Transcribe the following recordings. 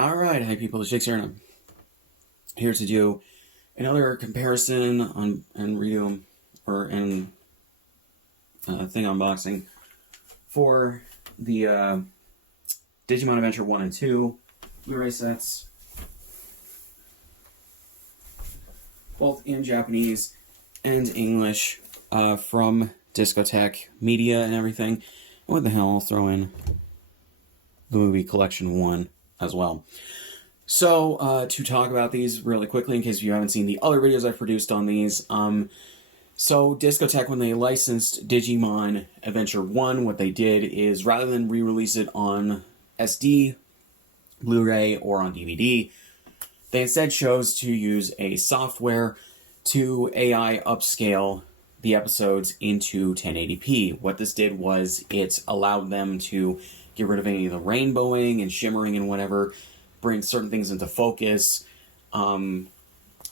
Alright, hi people, it's Scsigs here, and I'm here to do another comparison and redo thing unboxing for the Digimon Adventure 1 and 2 Blu-ray sets, both in Japanese and English, from Discotek Media and everything. And what the hell, I'll throw in the movie Collection 1 as well. So, to talk about these really quickly, in case you haven't seen the other videos I've produced on these, so Discotek, when they licensed Digimon Adventure 1, what they did is, rather than re-release it on SD, Blu-ray, or on DVD, they instead chose to use a software to AI upscale the episodes into 1080p. What this did was it allowed them to get rid of any of the rainbowing and shimmering and whatever, bring certain things into focus, I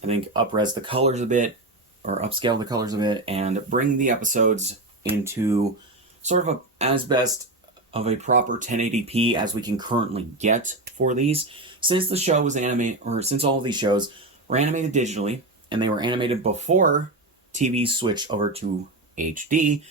think up-res the colors a bit, or upscale the colors a bit, and bring the episodes into sort of as best of a proper 1080p as we can currently get for these. Since the show was animated, or since all of these shows were animated digitally, and they were animated before TV switched over to HD,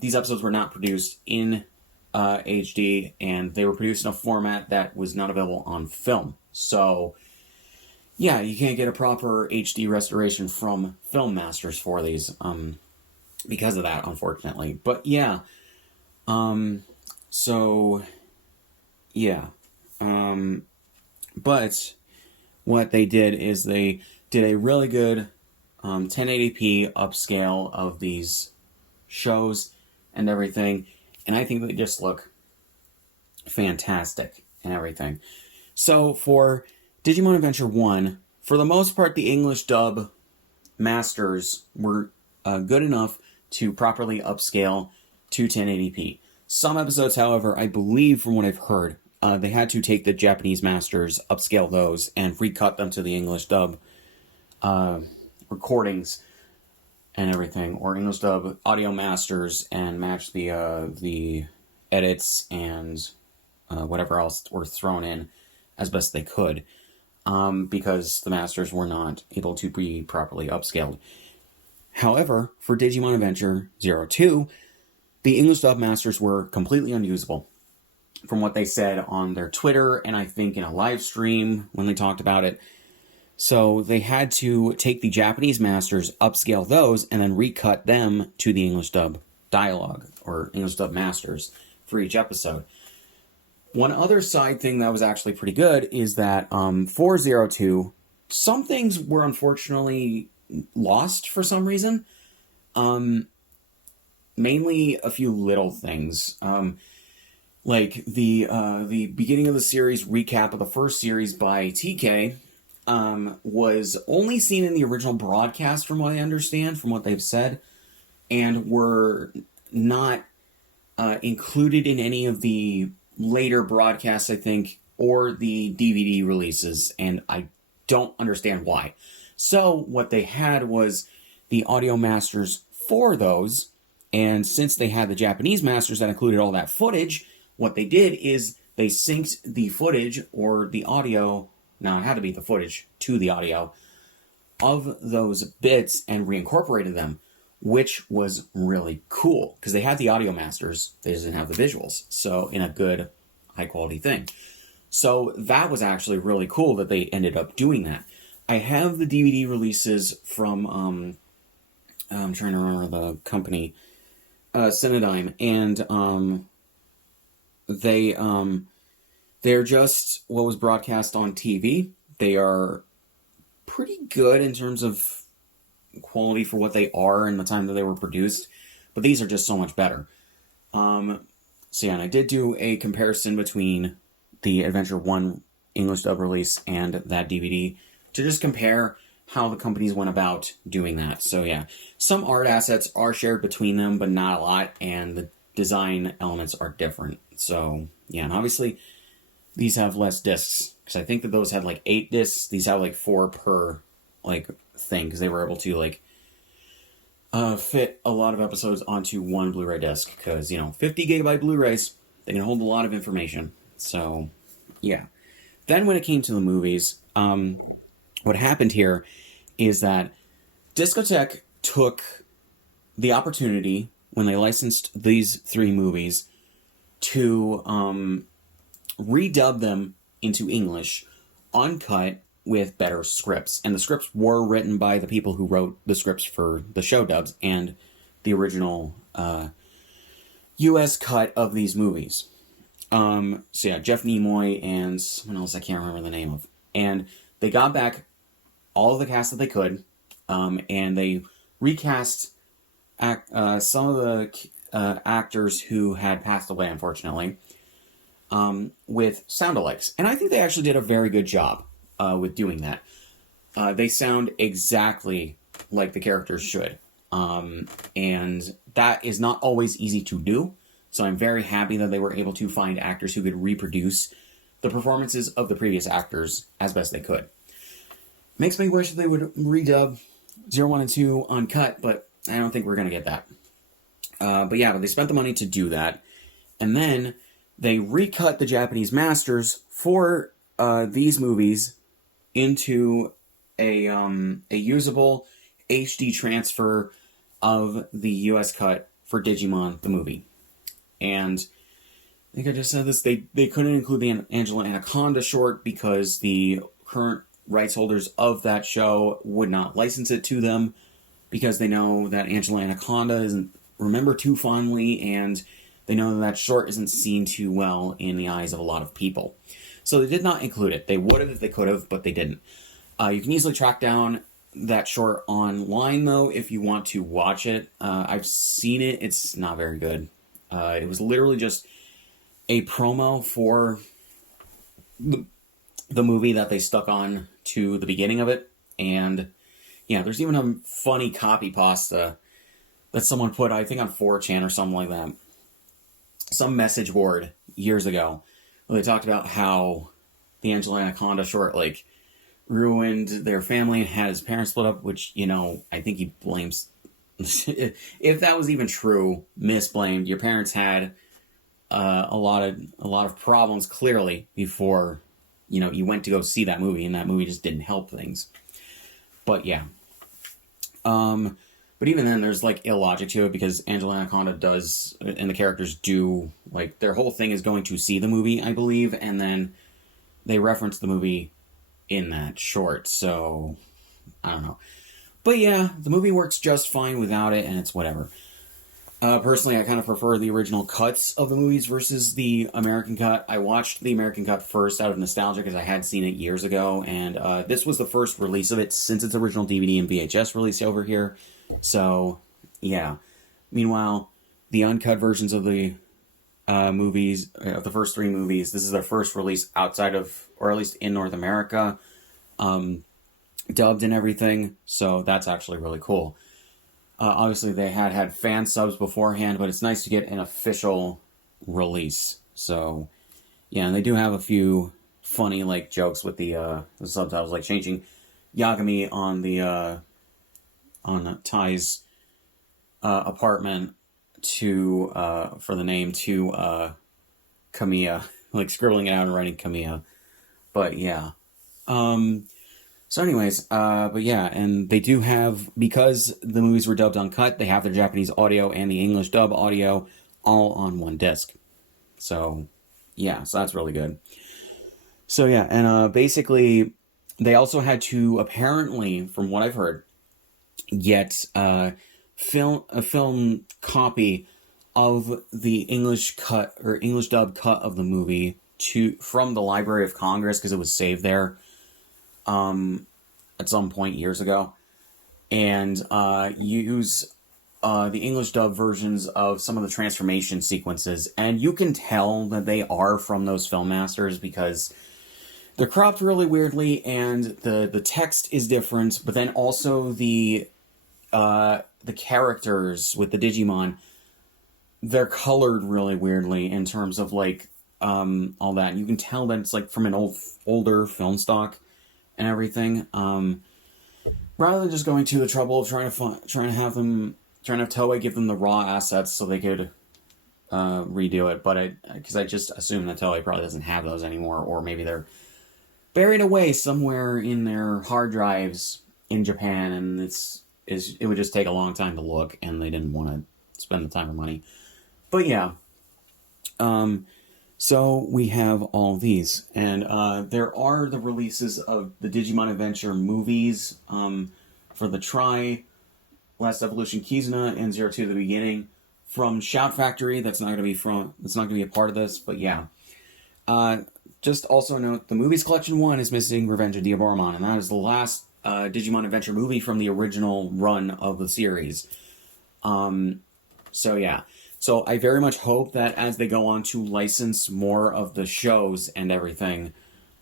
these episodes were not produced in HD, and they were produced in a format that was not available on film. So, yeah, you can't get a proper HD restoration from Film Masters for these, because of that, unfortunately. But, yeah, but what they did is they did a really good 1080p upscale of these shows and everything, and I think they just look fantastic and everything. So for Digimon Adventure 1, for the most part, the English dub masters were good enough to properly upscale to 1080p. Some episodes, however, I believe from what I've heard, they had to take the Japanese masters, upscale those, and recut them to the English dub recordings and everything, or English dub audio masters, and match the edits and whatever else were thrown in as best they could, because the masters were not able to be properly upscaled. However, for Digimon Adventure 02, the English dub masters were completely unusable, from what they said on their Twitter, and I think in a live stream when they talked about it. So they had to take the Japanese masters, upscale those, and then recut them to the English dub dialogue, or English dub masters, for each episode. One other side thing that was actually pretty good is that for 02, some things were unfortunately lost for some reason. Mainly a few little things. Like the beginning of the series recap of the first series by TK was only seen in the original broadcast, from what I understand, from what they've said, and were not included in any of the later broadcasts, I think, or the DVD releases, and I don't understand why. So what they had was the audio masters for those, and since they had the Japanese masters that included all that footage, what they did is they synced the footage, or the audio, now it had to be the footage, to the audio, of those bits and reincorporated them, which was really cool, because they had the audio masters, they just didn't have the visuals, so in a good, high-quality thing. So that was actually really cool that they ended up doing that. I have the DVD releases from, I'm trying to remember the company, Cinedigm, and they're just what was broadcast on TV. They are pretty good in terms of quality for what they are and the time that they were produced, but these are just so much better. So yeah, and I did do a comparison between the Adventure 1 English dub release and that DVD to just compare how the companies went about doing that. So yeah, some art assets are shared between them, but not a lot, and the design elements are different. So yeah, and obviously these have less discs, because I think that those had like 8 discs. These have like 4 per like thing, because they were able to like fit a lot of episodes onto one Blu-ray disc, because, 50 gigabyte Blu-rays, they can hold a lot of information. So yeah, then when it came to the movies, what happened here is that Discotek took the opportunity when they licensed these 3 movies to redub them into English, uncut, with better scripts. And the scripts were written by the people who wrote the scripts for the show dubs and the original US cut of these movies. So yeah, Jeff Nimoy and someone else I can't remember the name of. And they got back all of the cast that they could, and they recast some of the actors who had passed away, unfortunately, with sound-alikes. And I think they actually did a very good job with doing that. They sound exactly like the characters should. And that is not always easy to do. So I'm very happy that they were able to find actors who could reproduce the performances of the previous actors as best they could. Makes me wish they would redub 0, 1, and 2 uncut, but I don't think we're going to get that. But they spent the money to do that. And then they recut the Japanese masters for these movies into a usable HD transfer of the US cut for Digimon the movie. And I think I just said this, they couldn't include the Angela Anaconda short because the current rights holders of that show would not license it to them because they know that Angela Anaconda isn't remembered too fondly, and they know that short isn't seen too well in the eyes of a lot of people. So they did not include it. They would have if they could have, but they didn't. You can easily track down that short online, though, if you want to watch it. I've seen it. It's not very good. It was literally just a promo for the movie that they stuck on to the beginning of it. And, yeah, there's even a funny copy pasta that someone put, I think, on 4chan or something like that. Some message board years ago, where they talked about how the Angela Anaconda short, ruined their family and had his parents split up, which, I think he blames... if that was even true, misblamed. Your parents had a lot of problems, clearly, before, you went to go see that movie, and that movie just didn't help things. But, yeah. But even then, there's, illogic to it, because Angela Anaconda does, and the characters do, their whole thing is going to see the movie, I believe, and then they reference the movie in that short, so, I don't know. But yeah, the movie works just fine without it, and it's whatever. Personally, I kind of prefer the original cuts of the movies versus the American cut. I watched the American cut first out of nostalgia because I had seen it years ago, and this was the first release of it since its original DVD and VHS release over here. So, yeah. Meanwhile, the uncut versions of the movies, of the first 3 movies, this is their first release outside of, or at least in North America, dubbed and everything, so that's actually really cool. Obviously, they had fan subs beforehand, but it's nice to get an official release. So, yeah, and they do have a few funny, jokes with the subtitles, changing Yagami on Tai's apartment to, for the name, to Kamiya, scribbling it out and writing Kamiya. But, yeah. So anyways, but yeah, and they do have, because the movies were dubbed uncut, they have their Japanese audio and the English dub audio all on one disc. So, yeah, so that's really good. So yeah, and basically, they also had to, apparently, from what I've heard, get a film copy of the English cut, or English dub cut of the movie from the Library of Congress, because it was saved there. At some point years ago, and use the English dub versions of some of the transformation sequences, and you can tell that they are from those film masters because they're cropped really weirdly, and the text is different, but then also the characters with the Digimon, they're colored really weirdly in terms of all that, and you can tell that it's from an older film stock and everything, rather than just going to the trouble of trying to have Toei give them the raw assets so they could redo it. But because I just assume that Toei probably doesn't have those anymore, or maybe they're buried away somewhere in their hard drives in Japan, and it would just take a long time to look, and they didn't want to spend the time or money. But yeah, so we have all these, and there are the releases of the Digimon Adventure movies for the Try, Last Evolution Kizuna, and 02 The Beginning from Shout Factory. That's not going to be a part of this, but yeah. Just also note, the Movies Collection 1 is missing Revenge of Diaboromon, and that is the last Digimon Adventure movie from the original run of the series. So yeah. So I very much hope that as they go on to license more of the shows and everything,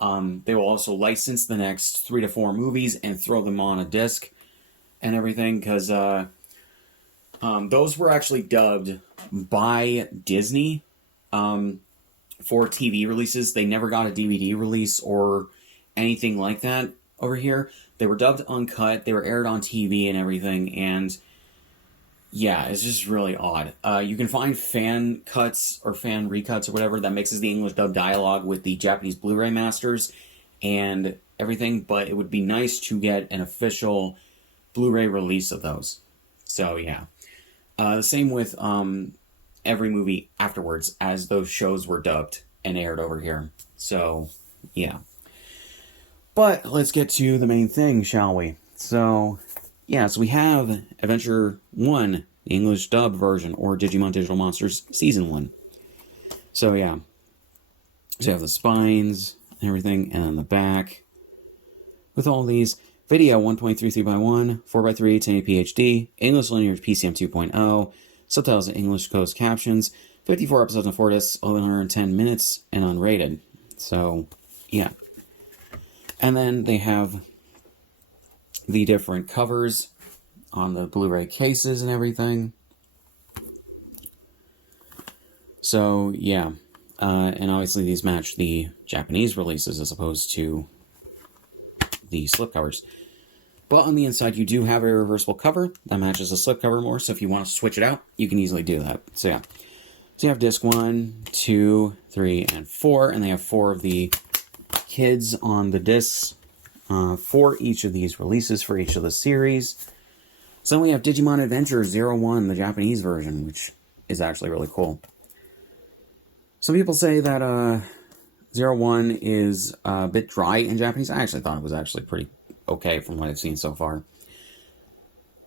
they will also license the next 3 to 4 movies and throw them on a disc and everything, because those were actually dubbed by Disney for TV releases. They never got a DVD release or anything like that over here. They were dubbed uncut, they were aired on TV and everything, and yeah, it's just really odd. You can find fan cuts or fan recuts or whatever that mixes the English dub dialogue with the Japanese Blu-ray masters and everything, but it would be nice to get an official Blu-ray release of those. So yeah. The same with every movie afterwards, as those shows were dubbed and aired over here. So yeah. But let's get to the main thing, shall we? So yeah, so we have Adventure 1, the English dub version, or Digimon Digital Monsters Season 1. So yeah. So you have the spines and everything, and then the back. With all these, video 1.33x1, 4x3, 1080p HD, English linear PCM 2.0, subtitles and English closed captions, 54 episodes and 4 discs, 1110 minutes, and unrated. So, yeah. And then they have the different covers on the Blu-ray cases and everything. So, yeah. And obviously these match the Japanese releases as opposed to the slipcovers. But on the inside, you do have a reversible cover that matches the slipcover more, so if you want to switch it out, you can easily do that. So yeah. So you have disc 1, 2, 3, and 4, and they have 4 of the kids on the discs for each of these releases, for each of the series. So then we have Digimon Adventure 01, the Japanese version, which is actually really cool. Some people say that 01 is a bit dry in Japanese. I actually thought it was actually pretty okay from what I've seen so far.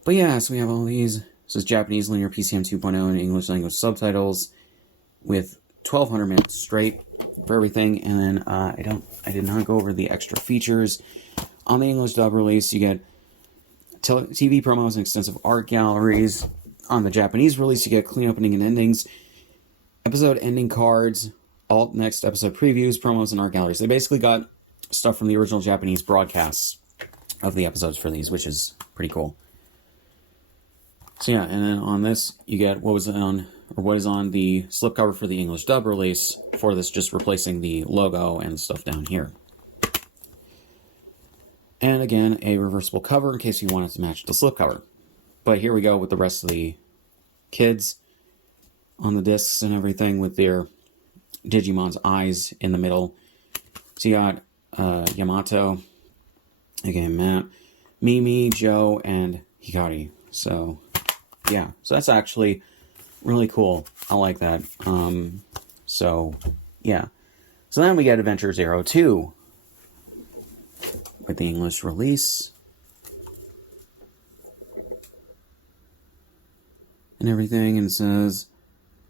But yeah, so we have all these. This is Japanese linear PCM 2.0 and English language subtitles with 1200 minutes straight for everything. And then I did not go over the extra features. On the English dub release, you get TV promos and extensive art galleries. On the Japanese release, you get clean opening and endings, episode ending cards, alt next episode previews, promos, and art galleries. They basically got stuff from the original Japanese broadcasts of the episodes for these, which is pretty cool. So yeah, and then on this, you get what is on the slipcover for the English dub release for this, just replacing the logo and stuff down here. And again, a reversible cover in case you want it to match the slipcover. But here we go with the rest of the kids on the discs and everything with their Digimon's eyes in the middle. So you got Yamato, again Matt, Mimi, Joe, and Hikari. So yeah, so that's actually really cool. I like that. So yeah. So then we get Adventure 02 with the English release and everything, and it says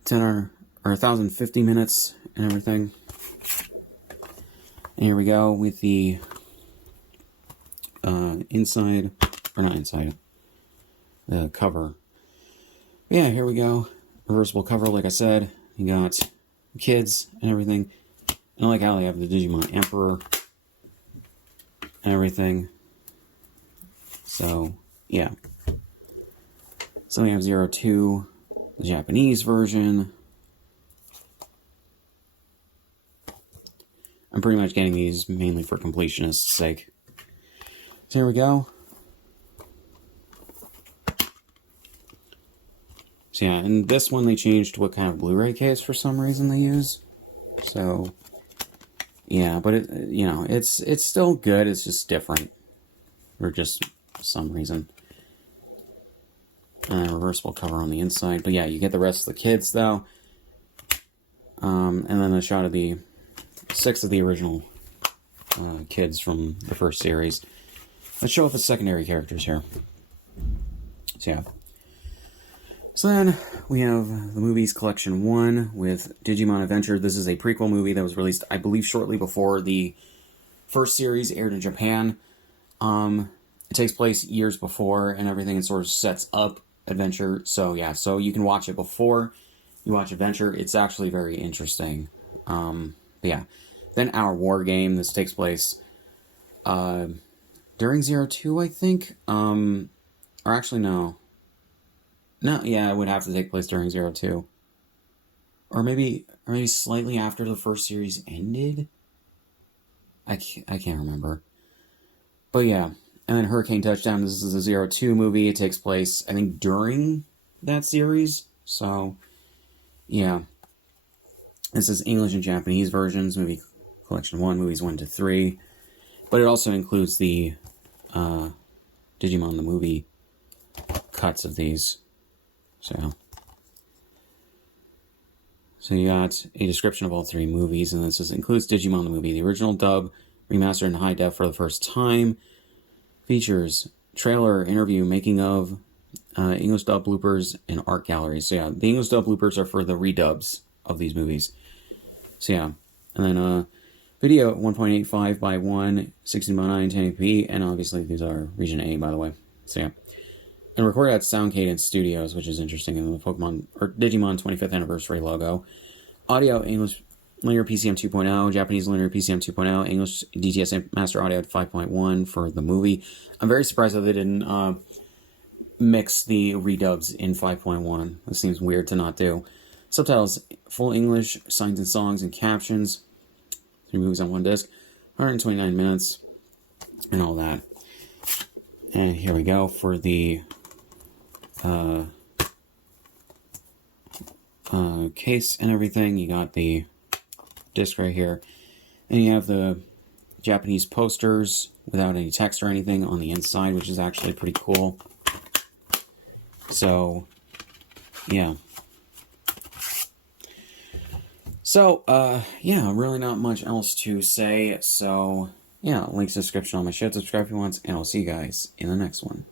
10 or 1,050 minutes and everything. And here we go with the inside, or not inside, the cover. Yeah, here we go. Reversible cover, like I said. You got kids and everything. And I like how they have the Digimon Emperor and everything. So, yeah. So we have 02, the Japanese version. I'm pretty much getting these mainly for completionist's sake. So here we go. So yeah, and this one they changed what kind of Blu-ray case for some reason they use. So, Yeah, but it's still good. It's just different, for just some reason. Reversible cover on the inside, but yeah, you get the rest of the kids though. And then a shot of the 6 of the original kids from the first series. Let's show off the secondary characters here. So yeah. So then we have the movies collection 1 with Digimon Adventure. This is a prequel movie that was released, I believe, shortly before the first series aired in Japan. It takes place years before and everything, and sort of sets up Adventure. So yeah, so you can watch it before you watch Adventure. It's actually very interesting. But yeah. Then Our War Game. This takes place during 02, I think. Or actually, no. No, yeah, it would have to take place during 02. Or maybe slightly after the first series ended? I can't remember. But yeah. And then Hurricane Touchdown. This is a 02 movie. It takes place, I think, during that series. So, yeah. This is English and Japanese versions. Movie Collection 1, movies 1 to 3. But it also includes the Digimon the movie cuts of these. So you got a description of all 3 movies, and this includes Digimon the movie, the original dub, remastered in high def for the first time. Features, trailer, interview, making of, English dub bloopers, and art galleries. So yeah, the English dub bloopers are for the redubs of these movies. So yeah, and then video at 1.85 by 1, 16:9, 1080p, and obviously these are Region A, by the way. So yeah. And recorded at Sound Cadence Studios, which is interesting, in the Pokemon, or Digimon 25th anniversary logo. Audio, English Linear PCM 2.0, Japanese Linear PCM 2.0, English DTS Master Audio at 5.1 for the movie. I'm very surprised that they didn't mix the redubs in 5.1. This seems weird to not do. Subtitles, full English, signs and songs and captions. 3 movies on 1 disc. 129 minutes. And all that. And here we go for the case and everything. You got the disc right here. And you have the Japanese posters without any text or anything on the inside, which is actually pretty cool. So, yeah. So, yeah, really not much else to say. So, yeah, links in the description on my show. Subscribe if you want, and I'll see you guys in the next one.